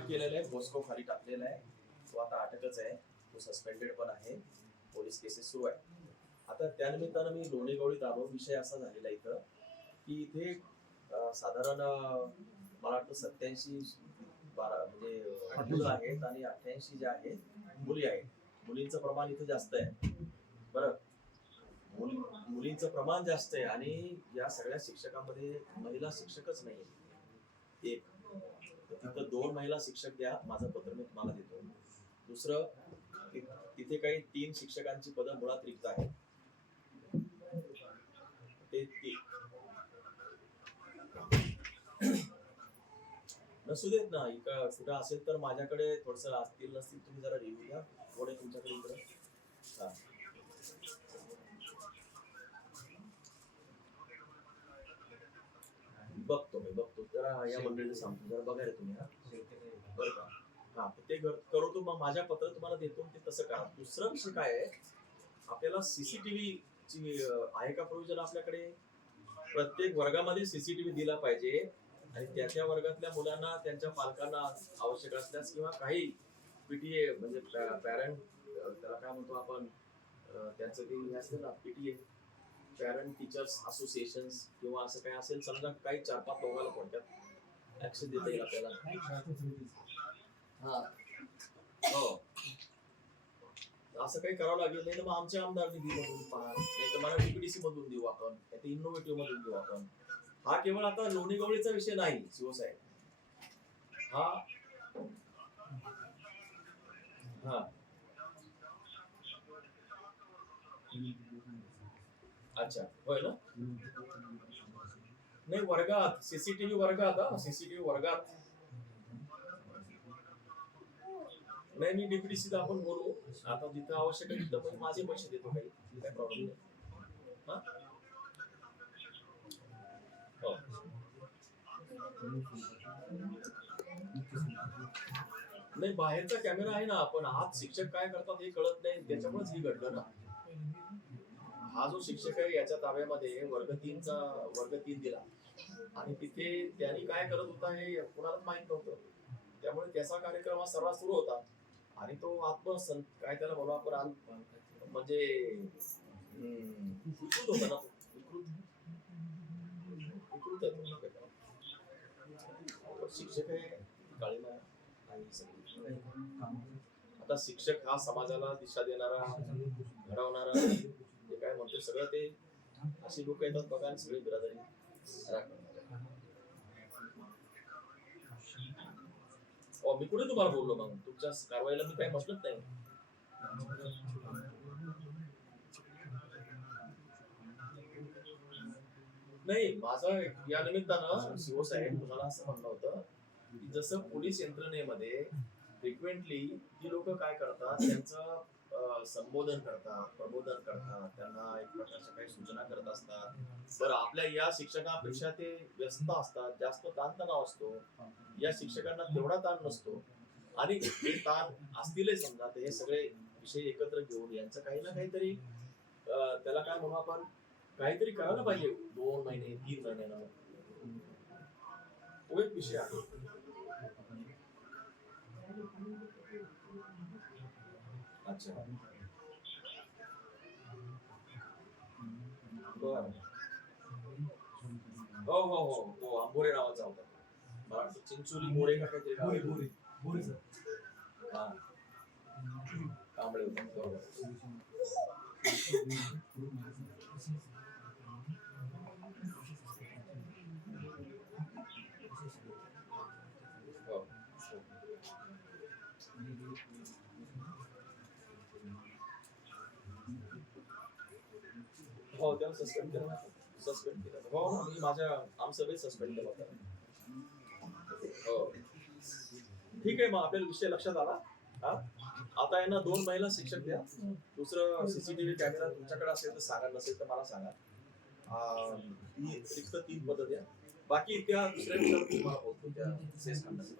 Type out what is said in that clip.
अटक केलेला आहे, बॉस्को खाली टाकलेला आहे. तो आता अटकच आहे, तो सस्पेंडेड पण आहे, पोलीस केसेस सुरू आहे. आता त्यानिमित्तानं मी लोणेगवळीत आलो. विषय असा झालेला इथं की इथे साधारण मला वाटतं 87 म्हणजे मुलं आहेत आणि 88 जे आहेत मुली आहेत. मुलींचं प्रमाण इथं जास्त आहे. बरं, मुलींचं प्रमाण जास्त आहे आणि या सगळ्या शिक्षकांमध्ये महिला शिक्षकच नाही. एक तिथं 2 महिला शिक्षक द्या, माझं पत्र मी तुम्हाला देतो. दुसरं, तिथे काही 3 शिक्षकांची पदं मुळात रिक्त आहेत. ते नसू देत ना, कुठं असेल तर माझ्याकडे थोडस असतील नसतील तुम्ही जरा रिव्ह्यू द्या. कोण आहे तुमच्याकडे इकडं? बघतो जरा या मंडळीला सांगतो, जरा बघा रे तुम्ही. बरं का? हा, ते करतो. मग माझ्या पत्र तुम्हाला देतो, ते तसं करा. दुसरा विषय काय आहे, आपल्याला सीसीटीव्ही ची आहे का प्रोव्हिजन आपल्याकडे? प्रत्येक वर्गामध्ये सीसीटीव्ही दिला पाहिजे आणि त्या वर्गातल्या मुलांना त्यांच्या पालकांना आवश्यक असल्यास किंवा काही पीटीए म्हणजे पॅरेंट, त्याला काय म्हणतो आपण, त्यांचं ते असतं ना, पीटीए, पॅरेंट टीचर्स असोसिएशन किंवा असं काही असेल, समजा काही 4-5 लोकांना कोणत्यात ऍक्शन देता येईल आपल्याला. हा, हो, असं काही करावं लागेल. नाही तर मग आमच्या आमदार निधीमधून पहा, नाही तर मला डीपीडीसी मधून देऊ आपण, नाही तर इनोव्हेटिव्ह मधून देऊ आपण. हा केवळ आता लोणीगवळीचा विषय नाही शिवसाहेब. हा हा अच्छा, होय ना. नाही, वर्गात सीसीटीव्ही वर्गात, सीसीटीव्ही वर्गात. नाही, मी डीपीडीसी आपण बोलू आता, जिथं आवश्यक आहे तिथं माझे पैसे देतो, काही काय प्रॉब्लेम नाही. हा, हो. नाही, बाहेरचा कॅमेरा आहे ना, पण आत शिक्षक काय करतात हे कळत नाही, त्याच्यामुळेच ही घडलं ना. हा जो शिक्षक आहे याच्या ताब्यामध्ये वर्ग 3 दिला आणि तिथे त्यांनी काय करत होता हे कुणालाच माहित नव्हतं. त्यामुळे त्याचा कार्यक्रम हा सर्वात सुरू होता आणि तो काय त्याला बोलू आपण, म्हणजे विकृत होता ना, विकृत शिक्षक आहे, काळीमा. आता शिक्षक हा समाजाला दिशा देणारा, घडवणारा, जे काय म्हणतो सगळं ते अशी लोक येतात बघा, सगळी बिरादरी. मी कुठे तुम्हाला बोललो? मग तुमच्या कारवाईला मी काही म्हटलंच नाही. नाही, माझं या निमित्तानं शिवसाहेब तुम्हाला असं म्हणणं होतं की जसं पोलीस यंत्रणेमध्ये फ्रिक्वेंटली ती लोक काय करतात, त्यांचं संबोधन करतात, प्रबोधन करतात, त्यांना एक प्रकारच्या काही सूचना करत असतात. बरं, आपल्या या शिक्षकांपेक्षा ते व्यस्त असतात, जास्त ताणतणाव असतो. या शिक्षकांना तेवढा ताण नसतो आणि हे ताण असतीलही समजा, तर हे सगळे विषय एकत्र घेऊन यांचं काही ना काहीतरी त्याला काय म्हणू आपण, काहीतरी करायला पाहिजे. 2 महिने 3 महिन्यानं तो एक विषय आहे. अच्छा, बर. हो हो हो, तो आंबोरे नावाचा होता. मला वाटतं चिंचोली मोरे का काहीतरी. हा, कांबळे होता. हो, त्याला सस्पेंड केलं. हो, मी माझ्या आमसभेत सस्पेंड केलं होतं. हो, ठीक आहे. मग आपल्याला विषय लक्षात आला. हा, आता यांना 2 महिला शिक्षक द्या. दुसरं, सीसीटीव्ही कॅमेरा तुमच्याकडे असेल तर सांगा, नसेल तर मला सांगा. रिक्त 3 पदं द्या. बाकी त्या दुसऱ्या विषयावर तुम्हाला बोलतो, त्या सेस खंडाचे.